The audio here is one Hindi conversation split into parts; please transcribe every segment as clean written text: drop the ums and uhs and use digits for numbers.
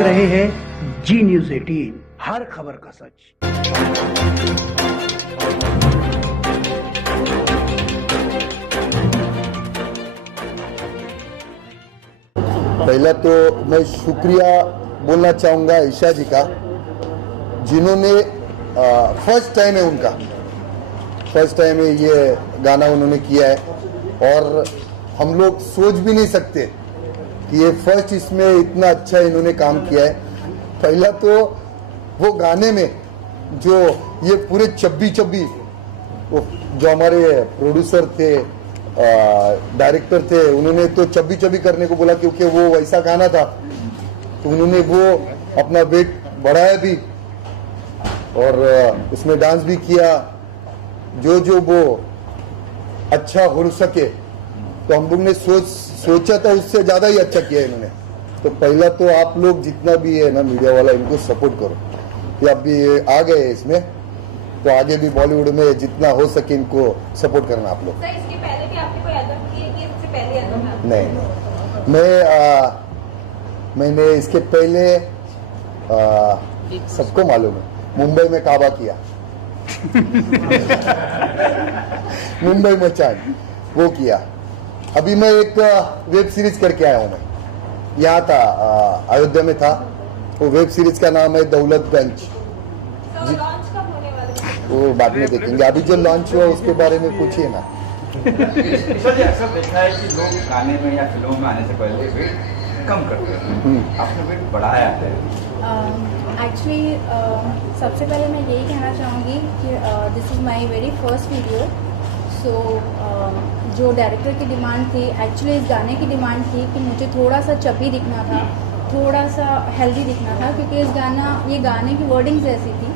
रहे हैं जी न्यूज़ 18, हर खबर का सच। पहला तो मैं शुक्रिया बोलना चाहूँगा ईशा जी का, जिन्होंने फर्स्ट टाइम है उनका, फर्स्ट टाइम है ये गाना उन्होंने किया है और हम लोग सोच भी नहीं सकते कि ये फर्स्ट इसमें इतना अच्छा इन्होंने काम किया है। पहला तो वो गाने में जो ये पूरे चब्बी वो जो हमारे प्रोड्यूसर थे, डायरेक्टर थे, उन्होंने तो चब्बी करने को बोला क्योंकि वो वैसा गाना था, तो उन्होंने वो अपना वेट बढ़ाया भी और उसमें डांस भी किया, जो वो अच्छा हो सके। तो हम लोग ने सोचा था उससे ज़्यादा ही अच्छा किया इन्होंने। तो पहला तो आप लोग जितना भी है ना मीडिया वाला, इनको सपोर्ट करो। ये अभी आ गए इसमें, तो आगे भी बॉलीवुड में जितना हो सके इनको सपोर्ट करना आप लोग। सर, इसके पहले भी आपने कोई एल्बम की है कि इससे पहले एल्बम है? नहीं, मैंने इसके पहले सबको मालूम है, मुंबई में काबा किया मुंबई मचान वो किया। अभी मैं एक वेब सीरीज करके आया हूँ, मैं यहाँ था अयोध्या में था, वो वेब सीरीज का नाम है दौलतगंज। लॉन्च कब होने वाला है? वो बाद में देखेंगे, अभी जो लॉन्च हुआ उसके बारे में पूछिए ना। ईश्वर जी, अक्सर देखा है कि लोग गाने में या फिल्मों में आने से पहले वेट कम करते हैं, आपने वेट बढ़ाया है। एक्चुअली सबसे पहले मैं यही कहना चाहूँगी कि this is my very first video. So जो डायरेक्टर की डिमांड थी, एक्चुअली इस गाने की डिमांड थी कि मुझे थोड़ा सा चबी दिखना था, थोड़ा सा हेल्दी दिखना था, क्योंकि ये गाने की वर्डिंग्स ऐसी थी।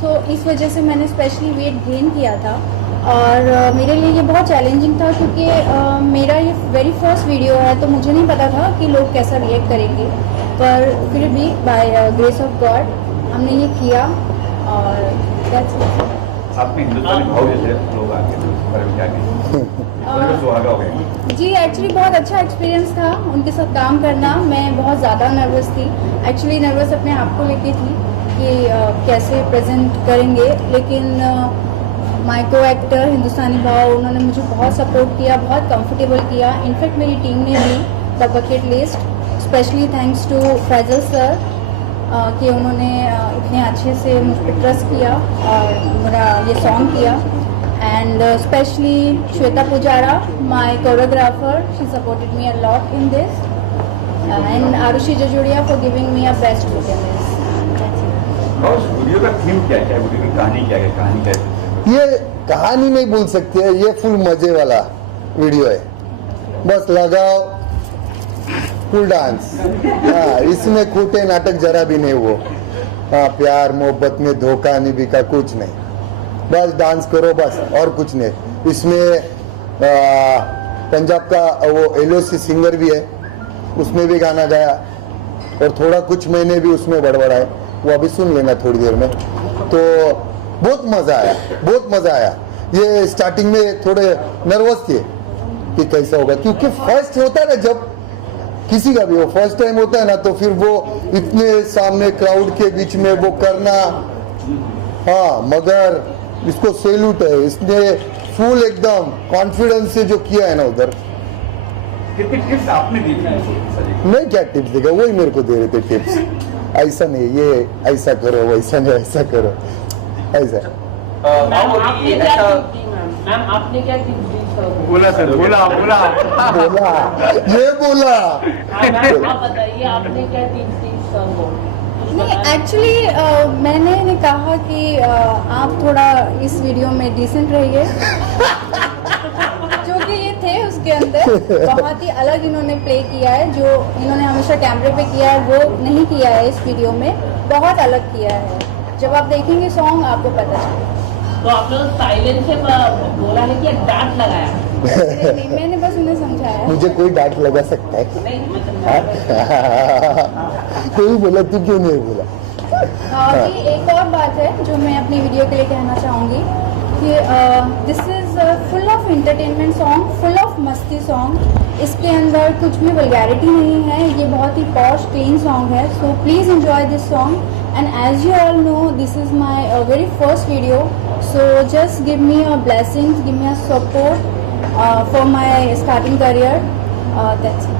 सो इस वजह से मैंने स्पेशली वेट गेन किया था और मेरे लिए ये बहुत चैलेंजिंग था, क्योंकि मेरा ये वेरी फर्स्ट वीडियो है, तो मुझे नहीं पता था कि लोग कैसा रिएक्ट करेंगे। पर फिर भी बाय ग्रेस ऑफ गॉड हमने ये किया और दैट्स इट। साथ में हिंदुस्तानी भाव जैसे लोग आके सुहागा हो गए। जी, एक्चुअली बहुत अच्छा एक्सपीरियंस था उनके साथ काम करना। मैं बहुत ज़्यादा नर्वस थी, एक्चुअली नर्वस अपने आप को लेके थी कि कैसे प्रेजेंट करेंगे, लेकिन माय को एक्टर हिंदुस्तानी भाव, उन्होंने मुझे बहुत सपोर्ट किया, बहुत कंफर्टेबल किया। इनफैक्ट मेरी टीम ने भी the bucket list, specially thanks to Faizal sir कि उन्होंने इतने अच्छे से मुझ पर ट्रस्ट किया और मेरा ये सॉन्ग किया। And specially Shweta Pujara, my choreographer, she supported me a lot in this, and Arushi Jajodia for giving me a best look in this. Video का थीम क्या है, वीडियो की कहानी क्या है, कहानी क्या है? ये कहानी नहीं बोल सकते हैं, ये फुल मजे वाला वीडियो है, बस लगाओ फुल डांस। हाँ, इसमें खोटे नाटक जरा भी नहीं वो। हाँ, प्यार मोहब्बत में धोखा नहीं बिका, कुछ नहीं, बस डांस करो बस, और कुछ नहीं। इसमें पंजाब का वो एलओसी सिंगर भी है, उसने भी गाना गाया और थोड़ा कुछ मैंने भी उसमें बड़बड़ाए, वो अभी सुन लेना थोड़ी देर में। तो बहुत मजा आया, बहुत मजा आया। ये स्टार्टिंग में थोड़े नर्वस थे कि कैसा होगा, क्योंकि फर्स्ट होता है ना, जब किसी का भी वो फर्स्ट टाइम होता है ना, तो फिर वो इतने सामने क्राउड के बीच में वो करना, हाँ, मगर इसको सैल्यूट है, इसने फुल एकदम कॉन्फिडेंस से जो किया है ना उधर। कितनी टिप्स आपने दी थी? मैं क्या टिप्स देगा, वही मेरे को दे रहे थे टिप्स। ऐसा नहीं, ये ऐसा करो, वैसा नहीं, ऐसा करो, ऐसा। मैम आपने क्या टिप्स दी? बोला सर, बोला ये बोला। आप बताइए, आपने क्या टिप्स दी सर को? नहीं, एक्चुअली मैंने कहा कि आप थोड़ा इस वीडियो में डिसेंट रहिए जो कि ये थे उसके अंदर बहुत ही अलग इन्होंने प्ले किया है, जो इन्होंने हमेशा कैमरे पे किया है वो नहीं किया है इस वीडियो में, बहुत अलग किया है। जब आप देखेंगे सॉन्ग आपको पता चलेगा। तो आप लोग साइलेंस से बोला है कि डांट लगाया? नहीं, मैंने बस उन्हें समझाया। मुझे कोई डांट लगा सकता है? नहीं, मैं समझा। कोई बोला, तू क्यों नहीं बोला? अभी एक और बात है जो मैं अपनी वीडियो के लिए कहना चाहूँगी देखिए, this is full of entertainment song, full of मस्ती सॉन्ग। इसके अंदर कुछ भी वल्गैरिटी नहीं है, ये बहुत ही पॉश क्लीन सॉन्ग है। So please enjoy this song and as you all know this is my very first video, so just give me a blessings, give me a support for my starting career. That's it.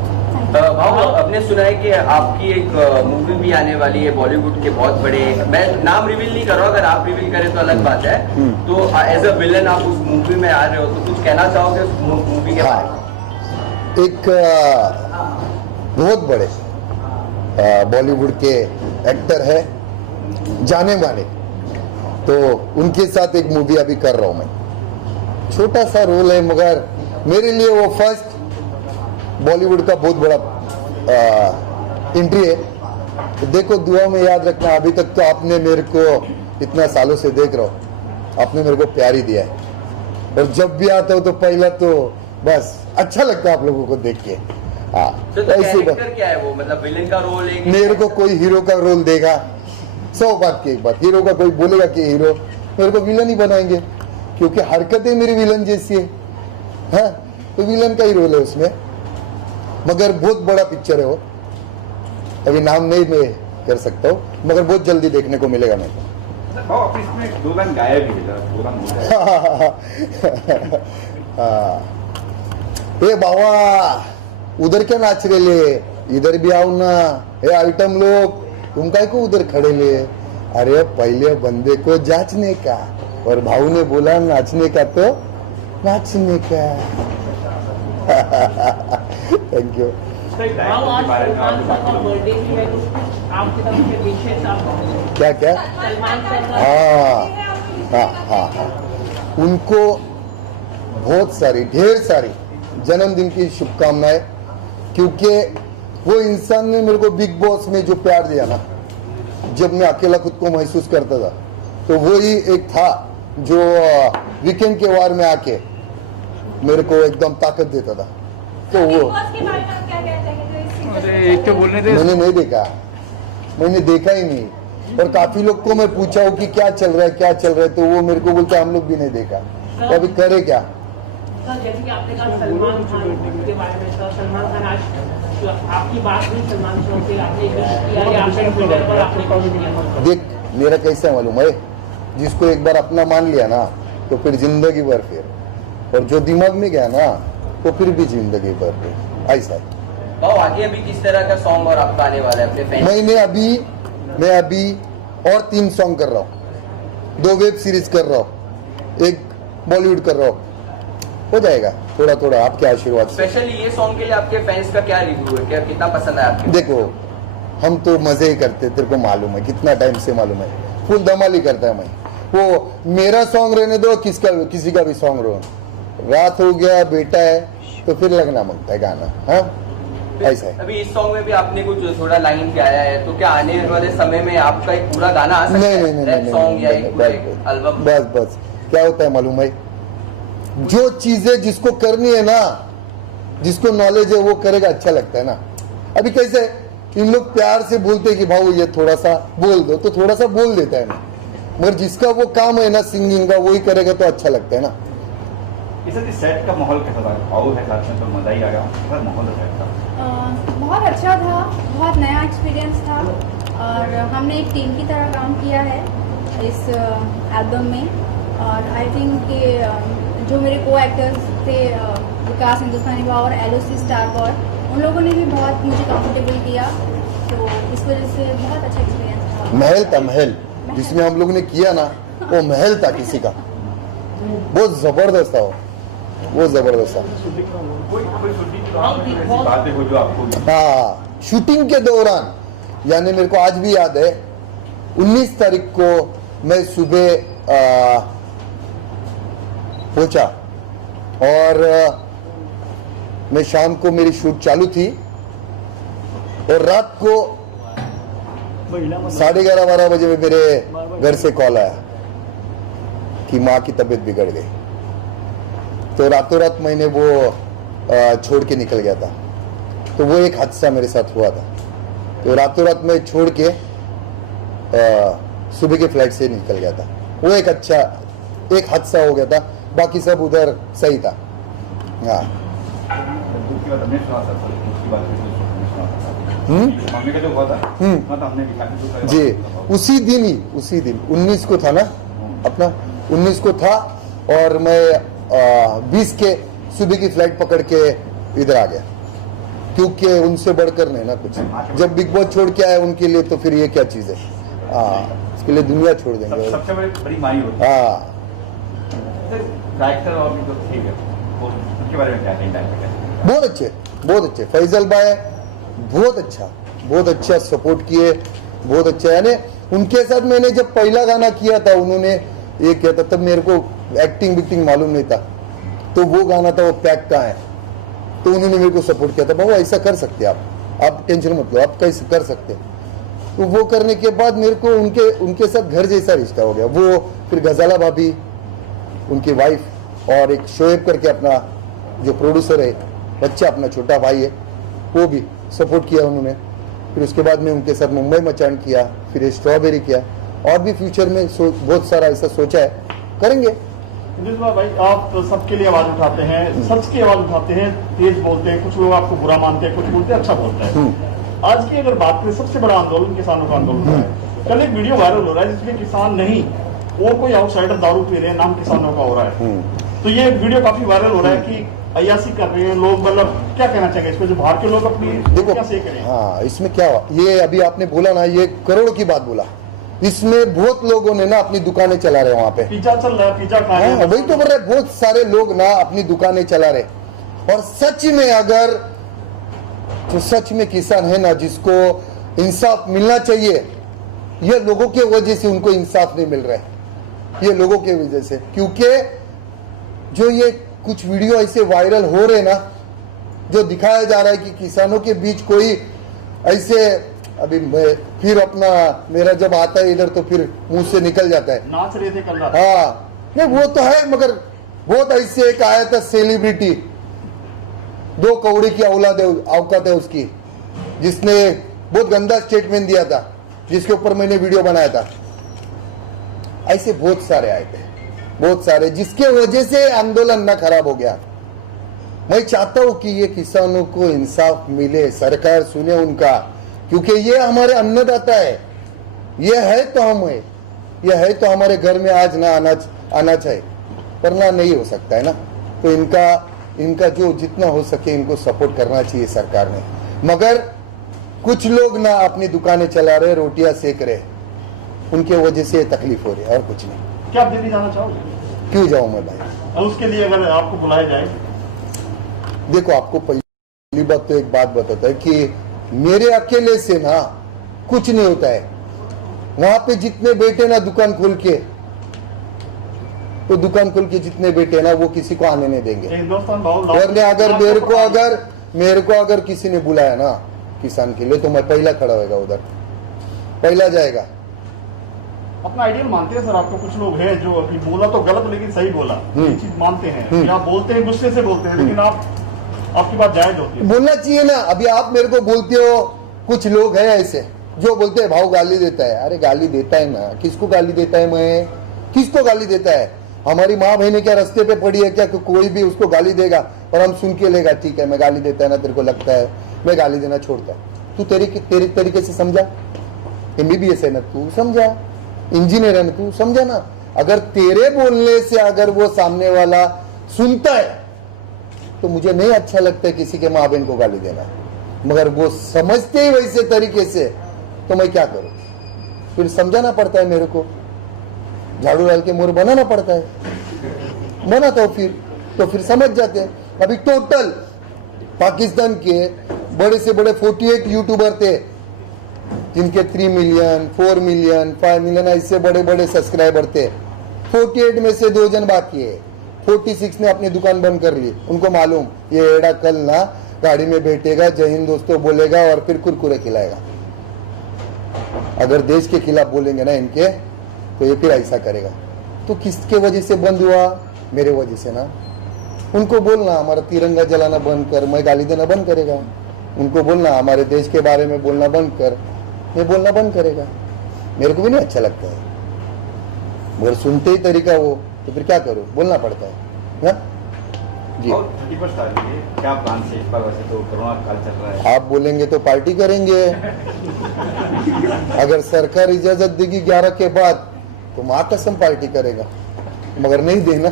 भाव, आपने सुना है कि आपकी एक मूवी भी आने वाली है बॉलीवुड के बहुत बड़े, मैं नाम रिवील नहीं कर रहा हूँ, अगर आप रिवील करें तो अलग बात है। तो एज अ विलन आप उस मूवी में आ रहे हो, तो कुछ कहना चाहोगे उस मूवी के बारे में? एक बहुत बड़े बॉलीवुड के एक्टर है, जाने माने, तो उनके साथ एक मूवी अभी कर रहा हूँ मैं। छोटा सा रोल है मगर मेरे लिए वो फर्स्ट बॉलीवुड का बहुत बड़ा एंट्री है। तो देखो, दुआ में याद रखना, अभी तक तो आपने मेरे को इतना सालों से देख रहा हो, आपने मेरे को प्यार ही दिया है, और जब भी आता हो तो पहला तो बस अच्छा लगता है आप लोगों को देख के। हाँ, तो कैरेक्टर क्या है वो, मतलब विलेन का रोल है? मेरे को कोई हीरो का रोल देगा, 100 बात की एक बात, हीरो का कोई बोलेगा कि हीरो, मेरे को विलन ही बनाएंगे, क्योंकि हरकतें मेरी विलन जैसी है। हाँ, तो विलन का ही रोल है उसमें, मगर बहुत बड़ा पिक्चर है वो, अभी नाम नहीं मैं कर सकता हूँ, मगर बहुत जल्दी देखने को मिलेगा मेरे को। आप इसमें 2 गान गाया भी है, 2 गान ए बाबा, उधर क्या नाच रहे ले, इधर भी आओ ना। ए आइटम लोग, तुम काय को उधर खड़े ले? अरे पहले बंदे को जांचने का, और भाऊ ने बोला नाचने का तो नाचने का। Thank you. भाव, आज सलमान साहब का बर्थडे भी है, कुछ आपकी तरफ से विशेष आप क्या क्या? सलमान साहब का हाँ, उनको बहुत सारी, ढेर सारी जन्मदिन की शुभकामनाएं, क्योंकि वो इंसान ने मेरे को बिग बॉस में जो प्यार दिया ना, जब मैं अकेला खुद को महसूस करता था, तो वो ही एक था जो वीकेंड के वार में आके मेरे को एकदम ताकत देता था। तो वो के बारे में आप क्या कहते हैं? एक तो बोलने दे, मैंने नहीं देखा, मैंने देखा ही नहीं, और काफी लोग को मैं पूछा हूँ कि क्या चल रहा है, क्या चल रहा है, तो वो मेरे को बोलते हम लोग भी नहीं देखा, तो अभी करे क्या? सर, जैसे कि आपने कहा सलमान खान के बारे में, सर सलमान खान आज जो आपकी बात हुई सलमान खान से, आपने विश किया या आपने ट्विटर पर आपने कमेंट किया? देख, मेरा कैसा है मालूम है, जिसको एक बार अपना मान लिया ना, तो फिर जिंदगी भर फिर, और जो दिमाग में गया ना, तो फिर भी जिंदगी भर फिर, ऐसा है। भाव, आगे अभी किस तरह का सॉन्ग और आपका आने वाला है अपने फैन? मैं अभी और 3 सॉन्ग कर रहा हूँ, 2 वेब सीरीज कर रहा हूँ, 1 बॉलीवुड कर रहा हूँ, हो जाएगा थोड़ा थोड़ा आपके आशीर्वाद से। स्पेशली ये सॉन्ग के लिए आपके फैंस का क्या रिव्यू है, क्या कितना पसंद है आपको? देखो, हम तो मजे ही करते, तेरे को मालूम है, कितना टाइम से मालूम है, फुल धमाल ही करता है मैं। वो मेरा सॉन्ग रहने दो, किसी का भी सॉन्ग रहो, रात हो गया बेटा है तो फिर लगना मांगता है गाना। हाँ, ऐसा है। अभी इस सॉन्ग में भी आपने कुछ थोड़ा लाइन गाया है, तो क्या आने वाले समय में आपका एक पूरा गाना आ सकता है? नहीं, सॉन्ग या एक एल्बम? बस क्या होता है मालूम है, जो चीजें जिसको करनी है ना, जिसको नॉलेज है वो करेगा, अच्छा लगता है ना। अभी कैसे इन लोग प्यार से बोलते हैं कि भाऊ ये थोड़ा सा बोल दो, तो थोड़ा सा बोल देता है ना, मगर जिसका वो काम है ना सिंगिंग का, वही करेगा तो अच्छा लगता है ना। इस सेट का माहौल कैसा था? भाव है साथ में तो मजा ही आ गया, कैसा माहौल है सेट का? बहुत अच्छा था, बहुत नया एक्सपीरियंस था, और हमने एक टीम की तरह काम किया है इस एल्बम में। और आई थिंक कि जो मेरे को एक्टर्स थे, विकास हिंदुस्तानी बा और LOC स्टार बॉय, उन लोगों ने भी बहुत मुझे कंफर्टेबल किया, तो इस वजह से बहुत अच्छा एक्सपीरियंस था। महल था, महल जिसमें हम लोग ने किया ना, वो महल था किसी का, बहुत जबरदस्त था वो जबरदस्त था। बातें हो जो आपको हाँ, शूटिंग के दौरान, यानी मेरे को आज भी याद है, 19 तारीख को मैं सुबह पहुंचा, और मैं शाम को मेरी शूट चालू थी, और रात को 11:30-12 बजे में मेरे घर से कॉल आया कि माँ की तबीयत बिगड़ गई। तो रातों रात मैंने वो छोड़ के निकल गया था, तो वो एक हादसा मेरे साथ हुआ था। तो रातों रात मैं छोड़ के सुबह के फ्लाइट से निकल गया था। वो एक अच्छा एक हादसा हो गया था, बाकी सब उधर सही था। हाँ दूसरी बात हमने सुना था, उसकी बात हमने सुना था, मम्मी का जो हुआ था तो हमने भी काफी दुख लगा। जी उसी दिन 19 को था ना, अपना 19 को था, और मैं 20 के सुबह की फ्लाइट पकड़ के इधर आ गया, क्योंकि उनसे बढ़कर नहीं ना कुछ। जब बिग बॉस छोड़ के आए उनके लिए, तो फिर ये क्या चीज़ है। उसके लिए दुनिया छोड़ देंगे। सबसे बड़ी माई होती है। हाँ डायरेक्टर और भी तो ठीक है, उनके बारे में क्या कहें? डायरेक्टर बहुत अच्छे फैजल भाई, बहुत अच्छा सपोर्ट किए, बहुत अच्छा। यानी उनके साथ मैंने जब पहला गाना किया था, उन्होंने ये किया था, तब मेरे को एक्टिंग मालूम नहीं था, तो वो गाना था वो पैक का है, तो उन्होंने मेरे को सपोर्ट किया था, बाबू ऐसा कर सकते आप टेंशन मत लो, आप कैसे कर सकते। तो वो करने के बाद मेरे को उनके साथ घर जैसा रिश्ता हो गया। वो फिर गजाला भाभी, उनकी वाइफ, और एक शोएब करके अपना जो प्रोड्यूसर है, बच्चा अपना छोटा भाई है, वो भी सपोर्ट किया उन्होंने। फिर उसके बाद में उनके साथ मुंबई मचान किया, फिर स्ट्रॉबेरी किया, और भी फ्यूचर में बहुत सारा ऐसा सोचा है, करेंगे। भाई आप सबके लिए आवाज उठाते हैं, सच की आवाज उठाते हैं, तेज बोलते हैं, कुछ लोग आपको बुरा मानते हैं, कुछ बोलते हैं अच्छा बोलते हैं। आज की अगर बात करें, सबसे बड़ा आंदोलन किसानों का आंदोलन है। कल एक वीडियो वायरल हो रहा है जिसमें किसान नहीं, वो कोई आउटसाइडर दारू पी रहे हैं, नाम किसानों का हो रहा है। तो ये वीडियो काफी वायरल हो रहा है कि अय्यासी कर रहे हैं लोग, मतलब क्या कहना चाहेंगे इसमें, जो बाहर के लोग अपनी देखो क्या सेक रहे हैं? हाँ, इसमें क्या हुआ, ये अभी आपने बोला ना, ये करोड़ की बात बोला, इसमें बहुत लोगों ने ना अपनी दुकानें चला रहे वहां पे, पिज्जा चल रहा है, पिज्जा खा रहे हैं। वही तो बोल रहे, बहुत सारे लोग ना अपनी दुकानें चला रहे। और सच में अगर जो सच में किसान है ना, जिसको इंसाफ मिलना चाहिए, ये लोगों के वजह से उनको इंसाफ नहीं मिल रहा है, ये लोगों के वजह से। क्योंकि जो ये कुछ वीडियो ऐसे वायरल हो रहे ना, जो दिखाया जा रहा है कि किसानों के बीच कोई ऐसे, अभी फिर अपना मेरा जब आता है इधर तो फिर मुंह से निकल जाता है, नाच रहे थे कल रात। हाँ नहीं वो तो है, मगर बहुत ऐसे एक आया था सेलिब्रिटी, 2 कौड़ी की औकात है उसकी, जिसने बहुत गंदा स्टेटमेंट दिया था, जिसके ऊपर मैंने वीडियो बनाया था। ऐसे बहुत सारे आए थे, बहुत सारे, जिसके वजह से आंदोलन ना खराब हो गया। मैं चाहता हूं कि ये किसानों को इंसाफ मिले, सरकार सुने उनका, क्योंकि ये हमारे अन्नदाता है, ये है तो हम है, ये है तो हमारे घर में आज ना अनाज है, वरना नहीं हो सकता है ना। तो इनका जो जितना हो सके इनको सपोर्ट करना चाहिए सरकार ने। मगर कुछ लोग ना अपनी दुकानें चला रहे, रोटियां सेक रहे, उनके वजह से तकलीफ हो रही है, और कुछ नहीं। क्या आप दिल्ली जाना चाहोगे? क्यों जाऊं मैं भाई? और उसके लिए अगर आपको बुलाया जाए? देखो, आपको पहली बात तो एक बात बताता है कि मेरे अकेले से ना कुछ नहीं होता है। वहां पे जितने बैठे ना दुकान खोल के, तो दुकान खोल के जितने बैठे ना, वो किसी को आने नहीं देंगे। हिंदुस्तान भाव वरने अगर मेरे को अगर किसी ने बुलाया ना किसान के लिए, तो मैं पहला खड़ा होगा उधर, पहला जाएगा। अपना आइडियल मानते हैं सर आपको? कुछ लोग हैं जो अभी बोला तो गलत लेकिन सही बोला, ये चीज मानते हैं, या बोलते हैं गुस्से से बोलते हैं, लेकिन आपकी बात जायज होती है। बोलना चाहिए ना। अभी आप मेरे को बोलते हो, कुछ लोग हैं ऐसे जो बोलते हैं भाव गाली देता है। अरे गाली देता है ना, किसको गाली देता है? मैं किसको गाली देता है? हमारी माँ बहने क्या रास्ते पे पड़ी है क्या? कोई भी उसको गाली देगा और हम सुन के लेगा, ठीक है मैं गाली देता है ना, तेरे को लगता है मैं गाली देना छोड़ता है। तू तेरी तरीके से समझा, MBBS है ना, तू समझा, इंजीनियर है ना, तू समझा ना। अगर तेरे बोलने से अगर वो सामने वाला सुनता है, तो मुझे नहीं अच्छा लगता है किसी के माँ बहन को गाली देना, मगर वो समझते ही वैसे तरीके से, तो मैं क्या करूं? फिर समझाना पड़ता है मेरे को, झाड़ू डाल के मोर बनाना पड़ता है, बनाता हूं तो फिर समझ जाते हैं। अभी टोटल पाकिस्तान के बड़े से बड़े 48 यूट्यूबर थे, जिनके 3 मिलियन 4 मिलियन 5 मिलियन ऐसे बड़े बड़े सब्सक्राइबर थे। 48 में से 2 जन बाकी है। 46 ने अपनी दुकान बंद कर ली। उनको मालूम ये एड़ा कल ना गाड़ी में बैठेगा, जय हिंद दोस्तों बोलेगा और फिर कुरकुरे खिलाएगा। अगर देश के खिलाफ बोलेंगे ना इनके, तो ये फिर ऐसा करेगा। तो किसके वजह से बंद हुआ? मेरे वजह से ना। उनको बोलना हमारा तिरंगा जलाना बंद कर, मैं गाली देना बंद करेगा। उनको बोलना हमारे देश के बारे में बोलना बंद कर, मैं बोलना बंद करेगा। मेरे को भी नहीं अच्छा लगता है, मगर सुनते ही तरीका वो तो फिर क्या करूँ, बोलना पड़ता है ना? जी और 31 आ रही है, क्या प्लान से इस बार? वैसे तो कोरोना काल चल रहा है, आप बोलेंगे तो पार्टी करेंगे। अगर सरकार इजाजत देगी 11 के बाद तो माँ कसम पार्टी करेगा, मगर नहीं देना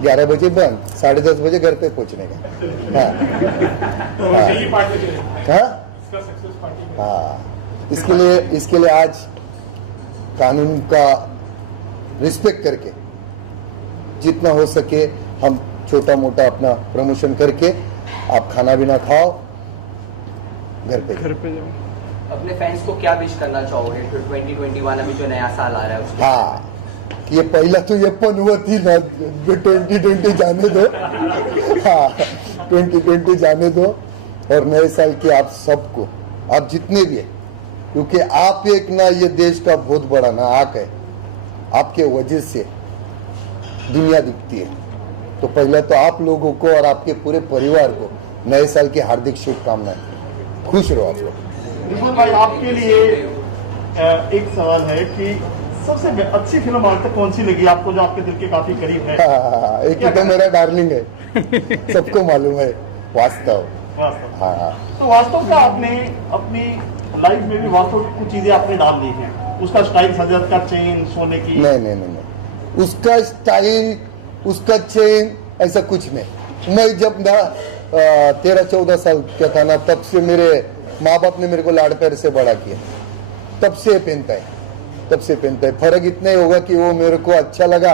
11 बजे बंद, 10:30 बजे घर पे पहुंचने का। हाँ, इसके लिए आज कानून का रिस्पेक्ट करके जितना हो सके हम छोटा मोटा अपना प्रमोशन करके आप खाना भी ना खाओ, घर पे अपने फैंस को क्या विश करना चाहोगे फिर 2021 अभी जो नया साल आ रहा है उसको? हाँ, ये पहला तो ये पनवत ही ना 2020 जाने दो। हाँ, 2020 जाने दो और नए साल की आप सबको, आप जितने भी है, क्योंकि आप एक ना ये देश का बहुत बड़ा ना आंख है, आपके वजह से दुनिया दिखती है। तो पहले तो आप लोगों को और आपके पूरे परिवार को नए साल की हार्दिक शुभकामनाएं। खुश रहो आप लोग। रिजवान भाई, आपके लिए एक सवाल है कि सबसे अच्छी फिल्म आज तक कौन सी लगी आपको, जो आपके दिल के काफी करीब है? एक ही तो मेरा डार्लिंग है, सबको मालूम है, वास्तव। हाँ, तो वास्तव का आपने अपनी लाइफ में भी वास्तव कुछ चीजें आपने डाल दी हैं, उसका स्टाइल, सजत का चेन, सोने की? नहीं, उसका स्टाइल, उसका चेन ऐसा कुछ नहीं। मैं जब ना 13-14 साल का था ना, तब से मेरे माँ बाप ने मेरे को लाड़ प्यार से बड़ा किया, तब से पहनता है। फर्क इतना ही होगा कि वो मेरे को अच्छा लगा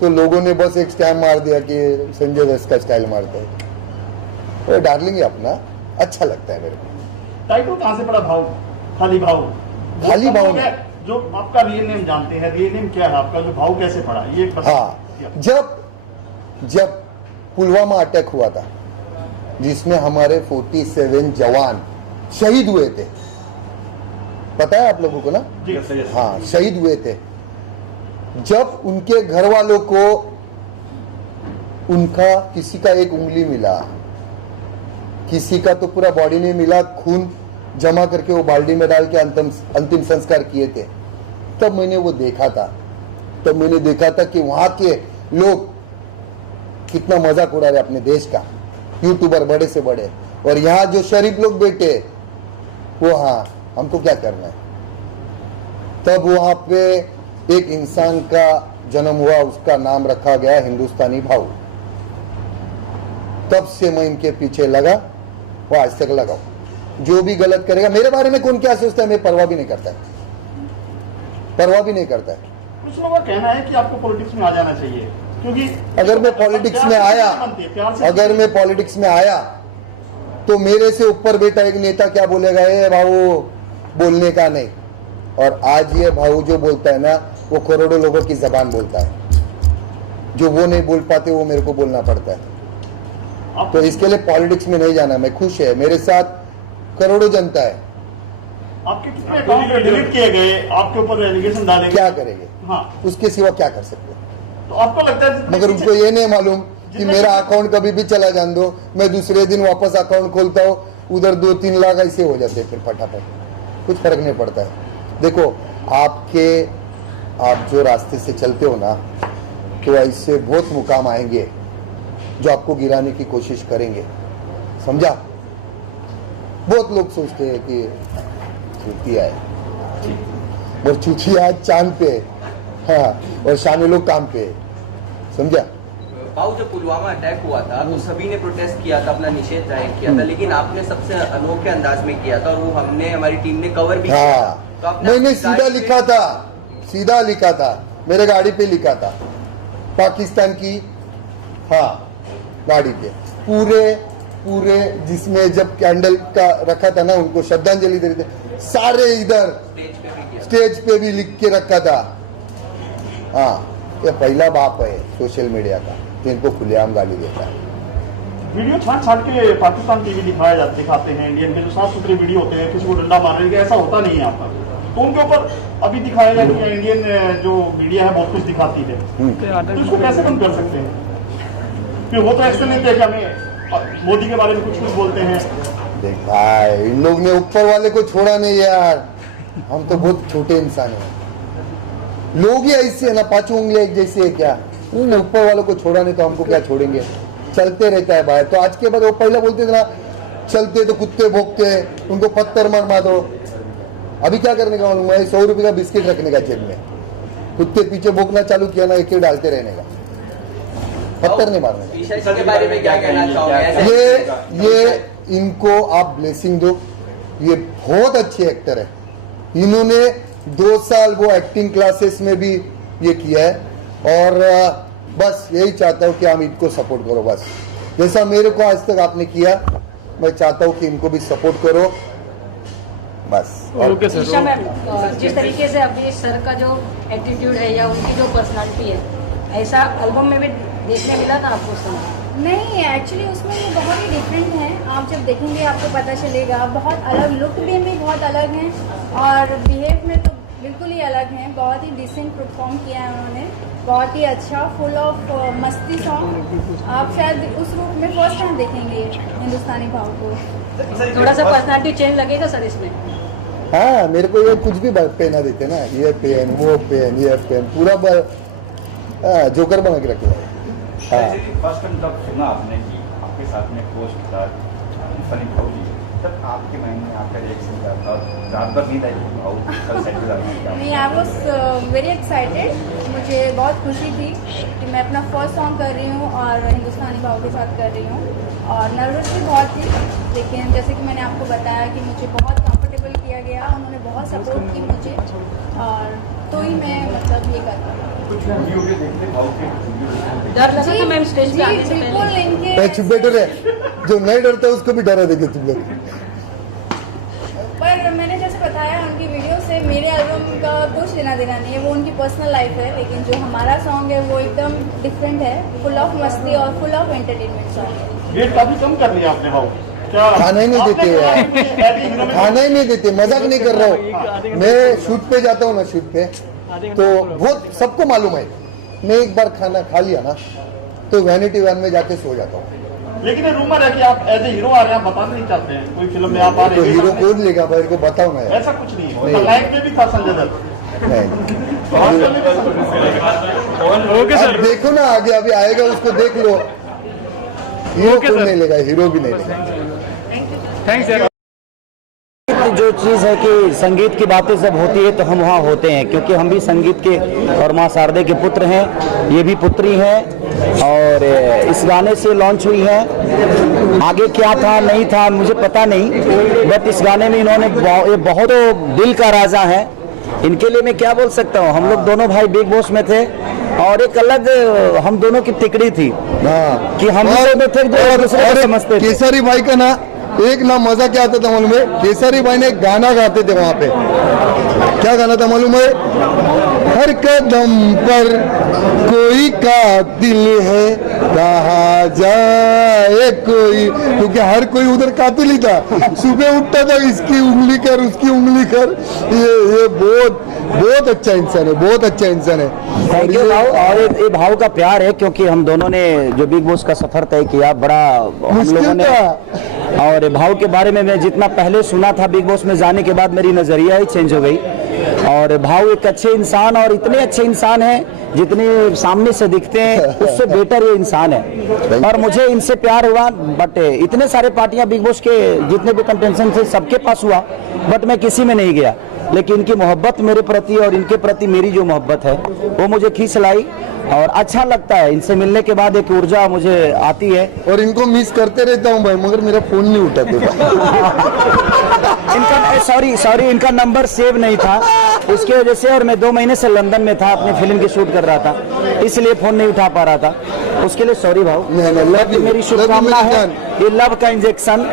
तो लोगों ने बस एक स्टैम्प मार दिया कि संजय दत्त का स्टाइल मारता है। वो डार्लिंग है अपना, अच्छा लगता है मेरे को। टाइटल कहाँ से पड़ा? भाव, खाली भाव? खाली भाव में जो आपका रियल नेम जानते हैं, रियल नेम क्या है आपका, जो भाव कैसे पड़ा ये? हाँ, जब पुलवामा अटैक हुआ था, जिसमें हमारे 47 जवान शहीद हुए थे, पता है आप लोगों को ना? हाँ, शहीद हुए थे। जब उनके घर वालों को उनका किसी का एक उंगली मिला, किसी का तो पूरा बॉडी नहीं मिला, खून जमा करके वो बाल्टी में डाल के अंतिम संस्कार किए थे, तब मैंने वो देखा था। तब मैंने देखा था कि वहां के लोग कितना मजाक उड़ा रहे अपने देश का, यूट्यूबर बड़े से बड़े, और यहाँ जो शरीफ लोग बैठे वो, हाँ हमको क्या करना है। तब वहां पे एक इंसान का जन्म हुआ, उसका नाम रखा गया हिंदुस्तानी भाव। तब से मैं इनके पीछे लगा, वो आज तक लगा। जो भी गलत करेगा, मेरे बारे में कौन क्या सोचता है मैं परवाह भी नहीं करता है। कुछ लोगों का कहना है कि आपको पॉलिटिक्स में आ जाना चाहिए, क्योंकि अगर मैं पॉलिटिक्स में आया तो मेरे से ऊपर बेटा एक नेता क्या बोलेगा, ये भाऊ बोलने का नहीं। और आज ये भाऊ जो बोलता है ना, वो करोड़ों लोगों की जबान बोलता है। जो वो नहीं बोल पाते वो मेरे को बोलना पड़ता है। तो इसके लिए पॉलिटिक्स में नहीं जाना। मैं खुश है, मेरे साथ करोड़ों जनता है। आपके कितने अकाउंट डिलीट किए गए, आपके ऊपर एलिगेशन डाले गए, क्या करेंगे? हाँ, उसके सिवा क्या कर सकते हैं? तो आपको लगता है, मगर उनको ये नहीं मालूम कि मेरा अकाउंट कभी भी चला जान दो, मैं दूसरे दिन वापस अकाउंट खोलता हूँ, उधर 2-3 लाख ऐसे हो जाते, फिर फटाफट, कुछ फर्क नहीं पड़ता है। देखो, आप जो रास्ते से चलते हो ना, तो ऐसे बहुत मुकाम आएंगे जो आपको गिराने की कोशिश करेंगे, समझा? बहुत लोग सोचते हैं कि चूतिया है, और चूतिया चांद पे, हाँ, और शाने लोग काम पे, समझा? भाऊ, जब पुलवामा अटैक हुआ था तो सभी ने प्रोटेस्ट किया था, अपना निषेध जाहिर किया था, लेकिन आपने सबसे अनोखे अंदाज में किया था, और वो हमारी टीम ने कवर भी किया। हाँ, मैंने सीधा लिखा था, मेरे गाड़ी पे लिखा था, पाकिस्तान की, हाँ, गाड़ी पे पूरे जिसमें जब कैंडल का रखा था ना, उनको श्रद्धांजलि दे रहे थे, सारे इधर स्टेज पे भी लिख के रखा था। हाँ, ये पहला बाप है सोशल मीडिया का, जिनको खुलेआम गाली देता है। वीडियो छाट के पाकिस्तान टीवी दिखाते हैं, इंडियन के जो साफ सुथरे वीडियो होते हैं, किसी को डंडा मारने के, ऐसा होता नहीं है यहाँ पर। तो उनके ऊपर अभी दिखाया गया कि इंडियन जो मीडिया है बहुत कुछ दिखाती है, तो इसको कैसे बंद कर सकते हैं? फिर वो तो ऐसे नहीं थे कि हमें मोदी के बारे में कुछ बोलते हैं। देख भाई, इन लोग ने ऊपर वाले को छोड़ा नहीं यार, हम तो बहुत छोटे इंसान हैं। लोग ही ऐसे है ना, 5 उंगलियां एक जैसे है क्या? ऊपर वालों को छोड़ा नहीं तो हमको क्या छोड़ेंगे, चलते रहता है बाहर। तो आज के बाद वो पहले बोलते थे ना, चलते तो कुत्ते भोंकते, उनको पत्थर मार दो। अभी क्या करने का मालूम है, 100 रुपये का बिस्किट रखने का जेब में, कुत्ते पीछे भोंकना चालू किया ना, एक डालते रहने का, पत्थर नहीं मारने का। ईशा जी के बारे में क्या कहना चाहोगे? ये इनको आप ब्लेसिंग दो, ये बहुत अच्छे एक्टर है। इन्होंने 2 साल वो एक्टिंग क्लासेस में भी ये किया है, और बस यही चाहता हूँ कि हम इनको सपोर्ट करो। बस जैसा मेरे को आज तक आपने किया, मैं चाहता हूँ कि इनको भी सपोर्ट करो बस। ईशा मैम, जिस तरीके से अभी सर का जो एटीट्यूड है या उनकी जो पर्सनालिटी है, ऐसा एल्बम में भी देखने मिला था आपको उस समय? नहीं, एक्चुअली उसमें ये बहुत ही डिफरेंट है। आप जब देखेंगे आपको पता चलेगा, बहुत अलग लुक में भी बहुत अलग हैं, और बिहेव में तो बिल्कुल ही अलग हैं। बहुत ही डिसेंट परफॉर्म किया है उन्होंने, बहुत ही अच्छा, फुल ऑफ मस्ती सॉन्ग। आप शायद उस रूप में फर्स्ट टाइम देखेंगे हिंदुस्तानी भाव को। थोड़ा सा पर्सनालिटी चेंज लगेगा सर इसमें? हाँ, मेरे को ये कुछ भी पहना देते ना, ये पेन वो पेन ये पेन, पूरा जोकर बना के रखे। हाँ, फर्स्ट टाइम जब सुना आपने कि आपके साथ में कोच था सनी भाजी, तब आपके माइंड में आपका रिएक्शन क्या था? रात भर नींद आई नहीं, आई वॉज वेरी एक्साइटेड। मुझे बहुत खुशी थी कि मैं अपना फर्स्ट सॉन्ग कर रही हूँ और हिंदुस्तानी भाव के साथ कर रही हूँ, और नर्वस भी बहुत थी, लेकिन जैसे कि मैंने आपको बताया कि मुझे बहुत कंफर्टेबल किया गया, उन्होंने बहुत सपोर्ट की मुझे, और तो ही मैं मतलब ये कर पाई। डर लगा था मैम स्टेज पे आने से बिल्कुल पहले? इनके बेटर है, जो नहीं डरता उसको भी डरा देंगे तुम लोग। पर मैंने जैसे बताया, उनकी वीडियो से मेरे एल्बम का कुछ लेना देना नहीं है, वो उनकी पर्सनल लाइफ है, लेकिन जो हमारा सॉन्ग है वो एकदम डिफरेंट है, फुल ऑफ मस्ती और फुल ऑफ एंटरटेनमेंट सॉन्ग है। वेट काफी कम कर लिया आपने भाव, क्या खाना ही नहीं देते यार, खाना ही नहीं देते, मजाक नहीं कर रहा हूँ। मैं शूट पे जाता हूँ ना, शूट पे तो बहुत सबको मालूम है, मैं एक बार खाना खा लिया ना तो वैनिटी वैन में जाके सो जाता हूँ। लेकिन ये रूमर है कि आप एज ए हीरो आ रहे हैं, आप बताना नहीं चाहते हैं कोई फिल्म में आप आ तो रहे हैं? हीरो कौन लेगा भाई को बताओ ना यार। ऐसा कुछ नहीं है, तो लाइफ में भी था संजय दत्त। अब देखो ना आगे अभी आएगा, उसको देख लो। हीरो कौन नहीं लेगा, हीरो भी नहीं लेगा। जो चीज़ है कि संगीत की बातें जब होती है तो हम वहाँ होते हैं, क्योंकि हम भी संगीत के और माँ शारदे के पुत्र हैं, ये भी पुत्री हैं, और इस गाने से लॉन्च हुई हैं। आगे क्या था नहीं था मुझे पता नहीं, बट इस गाने में इन्होंने ये बहुत दिल का राजा है, इनके लिए मैं क्या बोल सकता हूँ। हम लोग दोनों भाई बिग बॉस में थे, और एक अलग हम दोनों की तिकड़ी थी कि हम में थे, जो दूसरे को समझते थे। केसरी भाई का ना एक ना मजा क्या आता था मालूम है, केसरी भाई ने एक गाना गाते थे वहां पे, क्या गाना था मालूम है? हर कदम पर कोई कातिल है, कहा जाए कोई, क्योंकि हर कोई उधर कातिल ही था। सुबह उठता था, इसकी उंगली कर उसकी उंगली कर। ये बहुत अच्छा इंसान है, बहुत अच्छा इंसान है। थैंक यू भाव, और ये भाव का प्यार है, क्योंकि हम दोनों ने जो बिग बॉस का सफर तय किया, बड़ा हम लोगों ने, और भाव के बारे में मैं जितना पहले सुना था, बिग बॉस में जाने के बाद मेरी नजरिया ही चेंज हो गई। और भाव एक अच्छे इंसान, और इतने अच्छे इंसान हैं जितने सामने से दिखते हैं उससे बेटर ये इंसान है, और मुझे इनसे प्यार हुआ। बट इतने सारे पार्टियां बिग बॉस के जितने भी कंटेस्टेंट थे सबके पास हुआ, बट मैं किसी में नहीं गया, लेकिन इनकी मोहब्बत मेरे प्रति और इनके प्रति मेरी जो मोहब्बत है वो मुझे खींच लाई, और अच्छा लगता है। इनसे मिलने के बाद एक ऊर्जा मुझे आती है, और इनको मिस करते रहता हूँ भाई, मगर मेरा फोन नहीं उठाते। इनका सॉरी इनका नंबर सेव नहीं था, उसकी वजह से, और मैं 2 महीने से लंदन में था, अपनी फिल्म की शूट कर रहा था, इसलिए फोन नहीं उठा पा रहा था, उसके लिए सॉरी भाव। मेरी शुभकामना है, ये लव का इंजेक्शन,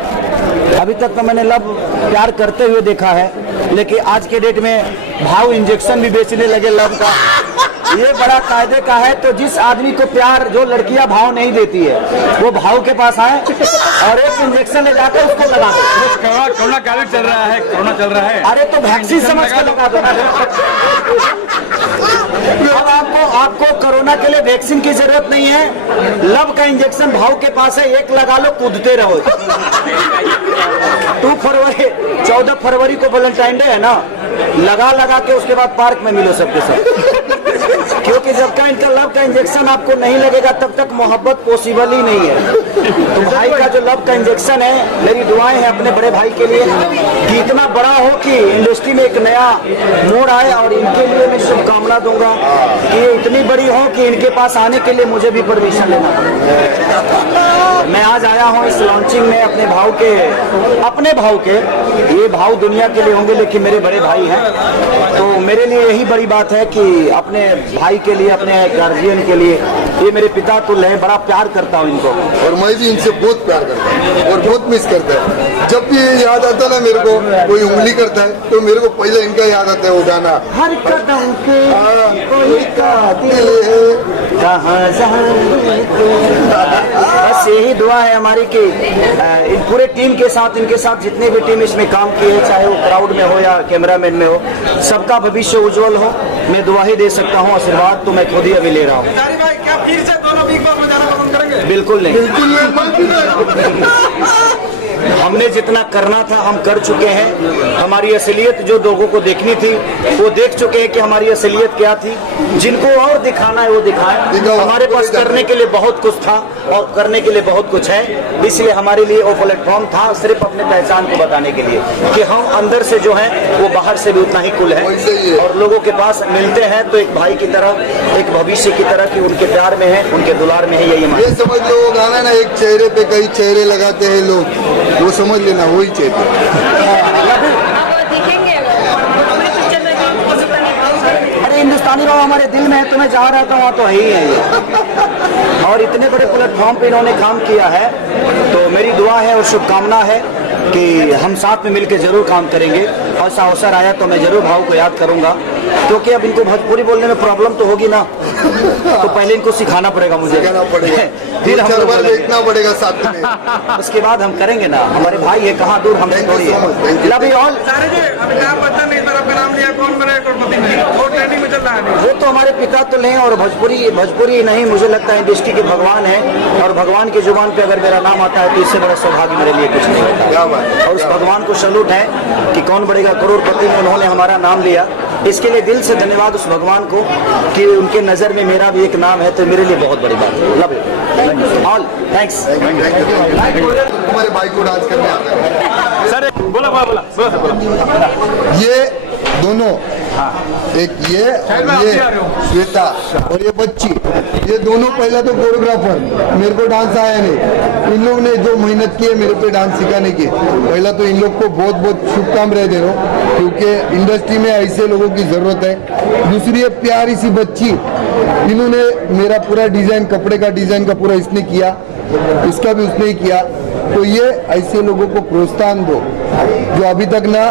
अभी तक तो मैंने लव प्यार करते हुए देखा है, लेकिन आज के डेट में भाव इंजेक्शन भी बेचने लगे लव का, ये बड़ा कायदे का है। तो जिस आदमी को प्यार, जो लड़कियां भाव नहीं देती है, वो भाव के पास आए और एक इंजेक्शन ले जाकर उसको लगा दो। कोरोना काल चल रहा है, कोरोना चल रहा है, अरे तो वैक्सीन समझ कर लगा दो। अब आपको कोरोना के लिए वैक्सीन की जरूरत नहीं है, लव का इंजेक्शन भाव के पास है, एक लगा लो, कूदते रहो। 14 फरवरी को वैलेंटाइन डे है ना, लगा के उसके बाद पार्क में मिलो सबके साथ, क्योंकि कि जब का इनका लव का इंजेक्शन आपको नहीं लगेगा तब तक मोहब्बत पॉसिबल ही नहीं है। तो भाई का जो लव का इंजेक्शन है, मेरी दुआएं हैं अपने बड़े भाई के लिए कि इतना बड़ा हो कि इंडस्ट्री में एक नया मोड़ आए, और इनके लिए मैं शुभकामना दूंगा कि ये इतनी बड़ी हो कि इनके पास आने के लिए मुझे भी परमिशन लेना पड़े। मैं आज आया हूँ इस लॉन्चिंग में अपने भाव के, ये भाव दुनिया के लिए होंगे लेकिन मेरे बड़े भाई हैं, तो मेरे लिए यही बड़ी बात है कि अपने भाई के लिए, अपने गार्जियन के लिए, ये मेरे पिता तुल्य हैं, बड़ा प्यार करता हूँ इनको, और मैं भी इनसे बहुत प्यार करता हूँ और बहुत मिस करता है। जब भी याद आता है ना मेरे को, कोई उंगली करता है तो मेरे को पहले इनका याद आता है वो गाना, हर कदम पे कोई कातिल है, बस यही दुआ है हमारी कि इन पूरे टीम के साथ, इनके साथ जितने भी टीम इसमें काम किए हैं, चाहे वो क्राउड में हो या कैमरामैन में हो, सबका भविष्य उज्जवल हो। मैं दुआ ही दे सकता हूँ, आशीर्वाद तो मैं खुद ही अभी ले रहा हूँ। क्या फिर से दोनों बिग बॉस में जाना पसंद करेंगे? बिल्कुल नहीं, हमने जितना करना था हम कर चुके हैं। हमारी असलियत जो लोगों को देखनी थी वो देख चुके हैं कि हमारी असलियत क्या थी। जिनको और दिखाना है वो दिखाएं। हमारे पास करने के लिए बहुत कुछ था और करने के लिए बहुत कुछ है, इसलिए हमारे लिए वो प्लेटफॉर्म था सिर्फ अपने पहचान को बताने के लिए कि हम अंदर से जो है वो बाहर से भी उतना ही कुल है, और लोगों के पास मिलते हैं तो एक भाई की तरह, एक भविष्य की तरह कि उनके प्यार में है, उनके दुलार में है। यही ये समझ लो वो गाना ना, एक चेहरे पे कई चेहरे लगाते हैं लोग, वो समझ लेना वही चेहरे। अरे हिंदुस्तानी राव हमारे दिल में है, तो मैं जहाँ रहता हूँ वहाँ तो है ही है ये। और इतने बड़े प्लेटफॉर्म पे इन्होंने काम किया है, तो मेरी दुआ है और शुभकामना है कि हम साथ में मिलकर जरूर काम करेंगे। ऐसा अवसर आया तो मैं जरूर भाव को याद करूंगा, क्योंकि अब इनको भोजपुरी बोलने में प्रॉब्लम तो होगी ना, तो पहले इनको सिखाना पड़ेगा मुझे, फिर हम लोग देखना पड़ेगा साथ में, उसके बाद हम करेंगे ना। हमारे भाई है, कहाँ दूर हमसे थोड़ी है। Love you all. वो तो हमारे पिता तो नहीं, और भोजपुरी नहीं, मुझे लगता है इंडस्ट्री के भगवान है, और भगवान की जुबान पे अगर मेरा नाम आता है तो इससे बड़ा सौभाग्य मेरे लिए कुछ नहीं होता। और उस भगवान को सैल्यूट है कि कौन बढ़ेगा करोड़पति में उन्होंने हमारा नाम लिया। इसके लिए दिल से धन्यवाद उस भगवान को कि उनके नजर में मेरा भी एक नाम है, तो मेरे लिए बहुत बड़ी बात है। Love you all, thanks. हमारे भाई को डांस करने आता है सर, बोला। ये दोनों, एक ये और ये श्वेता और ये बच्ची, ये दोनों पहला तो कोरियोग्राफर, मेरे को डांस आया नहीं, इन लोग ने जो मेहनत की है मेरे पे डांस सिखाने की, पहला तो इन लोग को बहुत बहुत शुभकामनाएं दे रहा हूँ, क्योंकि इंडस्ट्री में ऐसे लोगों की जरूरत है। दूसरी है प्यारी सी बच्ची, इन्होंने मेरा पूरा डिजाइन, कपड़े का डिजाइन का पूरा इसने किया, इसका भी उसने ही किया। तो ये ऐसे लोगों को प्रोत्साहन दो जो अभी तक ना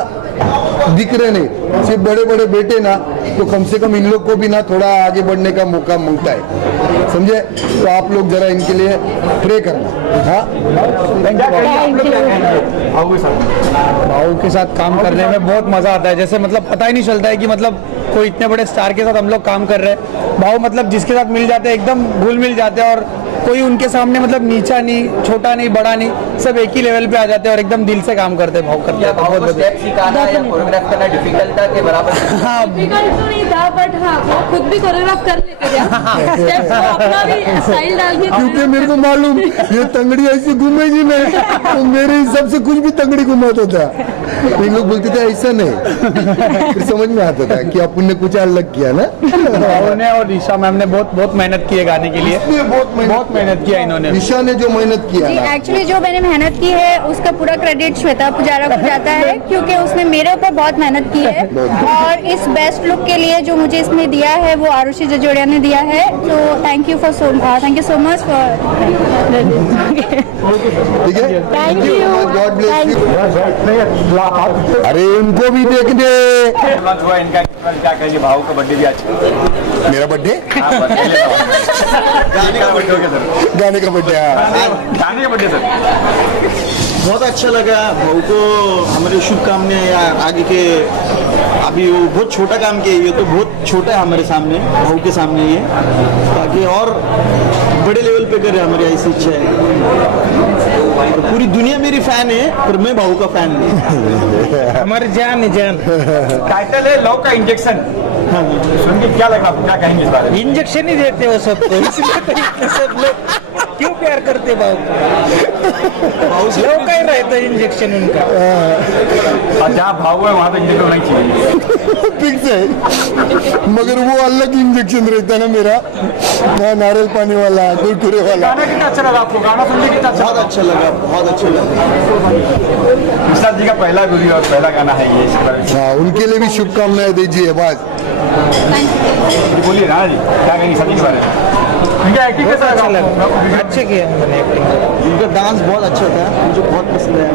दिख रहे नहीं, सिर्फ बड़े बड़े बेटे ना, तो कम से कम इन लोग को भी ना थोड़ा आगे बढ़ने का मौका मिलता है, समझे? तो आप लोग जरा इनके लिए प्रे करना। हाँ, भाव के साथ काम करने में बहुत मजा आता है, जैसे मतलब पता ही नहीं चलता है कि मतलब कोई इतने बड़े स्टार के साथ हम लोग काम कर रहे हैं। भाव मतलब जिसके साथ मिल जाते हैं एकदम घुल मिल जाते हैं, और कोई उनके सामने मतलब नीचा नहीं, छोटा नहीं, बड़ा नहीं, सब एक ही लेवल पे आ जाते हैं और एकदम दिल से काम करते हैं। भाव करते हैं बहुत डिफिकल्ट था के बराबर। हाँ, डिफिकल्ट तो नहीं था, बट हाँ वो खुद भी कोरियोग्राफ कर लेते थे, स्टेप्स को अपना भी स्टाइल डाल के। क्योंकि मेरे को मालूम ये तंगड़ी ऐसी घूमेगी ना, तो मेरे हिसाब से कुछ भी तंगड़ी घुमाता था, तो इन लोग बोलते थे ऐसा नहीं, फिर समझ में आता था कि अपन ने कुछ अलग किया ना। उन्होंने और ईशा मैम ने बहुत मेहनत की है गाने के लिए, बहुत मेहनत किया इन्होंने। ईशा ने जो मेहनत किया जी, एक्चुअली जो मैंने मेहनत की है उसका पूरा क्रेडिट श्वेता पुजारा को जाता है, क्योंकि उसने मेरे ऊपर बहुत मेहनत की है, और इस बेस्ट लुक के लिए जो मुझे इसमें दिया है वो आरुषि जजोड़िया ने दिया है। तो thank you so much for. ठीक है, thank you, God bless you. अरे इनको भी देखने हुआ इनका क्या कहिए, भाव का बर्थडे भी आज, मेरा बर्थडे, गाने का बर्थडे हो गया सर, गाने का बर्थडे, गाने का बर्थडे सर। बहुत अच्छा लगा भाव को, हमारे शुभकामनाएं आगे के। अभी वो बहुत छोटा काम किया, ये तो बहुत छोटा है हमारे सामने, भाव के सामने ये, ताकि और बड़े लेवल पे करे, हमारी ऐसी इच्छा है। और पूरी दुनिया मेरी फैन है, पर मैं भाव का फैन नहीं। हमारे जान है, जान। टाइटल है लव का इंजेक्शन, सुन के क्या लगा, क्या कहेंगे इस बारे में? इंजेक्शन ही देते हो सबको, इसलिए तो इतने सब लोग क्यों प्यार करते भाव को, लोग का ही रहता है इंजेक्शन उनका। और जहाँ भाव है वहाँ तो इंजेक्शन होना ही चाहिए। फिक्स है, मगर वो अलग इंजेक्शन रहता है ना मेरा, मैं नारियल पानी वाला, कुरकुरे वाला। गाना कितना अच्छा लगा आपको? गाना सुन के कितना अच्छा? बहुत अच्छा लगा, बहुत अच्छा लगा। विशाल जी का पहला वीडियो और पहला गाना है ये, हाँ, उनके लिए भी शुभकामनाएं दीजिए। बस बोलिए राणा जी, क्या कहेंगे सभी के बारे में? उनका एक्टिंग कैसा अच्छा लगा? लगा, अच्छे किए उन्होंने एक्टिंग। उनका डांस बहुत अच्छा था, मुझे बहुत पसंद है।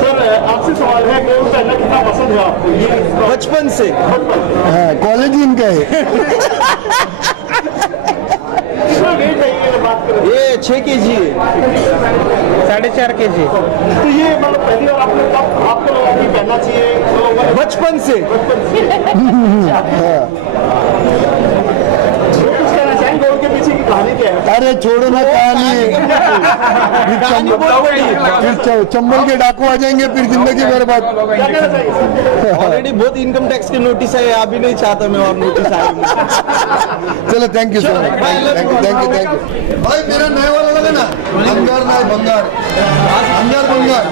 सर आपसे सवाल है कि पहला कितना पसंद है आपको? ये बचपन से हाँ, कॉलेज ही इनका है। कितना वेट है ये बात करें? ये 6 kg है। 4.5 kg। तो ये मतलब पहली बार आपने कब आपको लगा कि पहनना चाहिए? तो बचपन से कुछ कहना चाहेंगे और के पीछे की कहानी क्या है? अरे छोड़ो ना कहानी, कहानी बहुत बड़ी है। फिर चंबल के डाकू आ जाएंगे, फिर जिंदगी बर्बाद। क्या कहना चाहिए? ऑलरेडी बहुत इनकम टैक्स के नोटिस है, अभी नहीं चाहता मैं और नोटिस आए। चलो, thank you so much, thank you. भाई मेरा नया वाला लगा ना, अंगार ना भंगार, अंगार भंगार।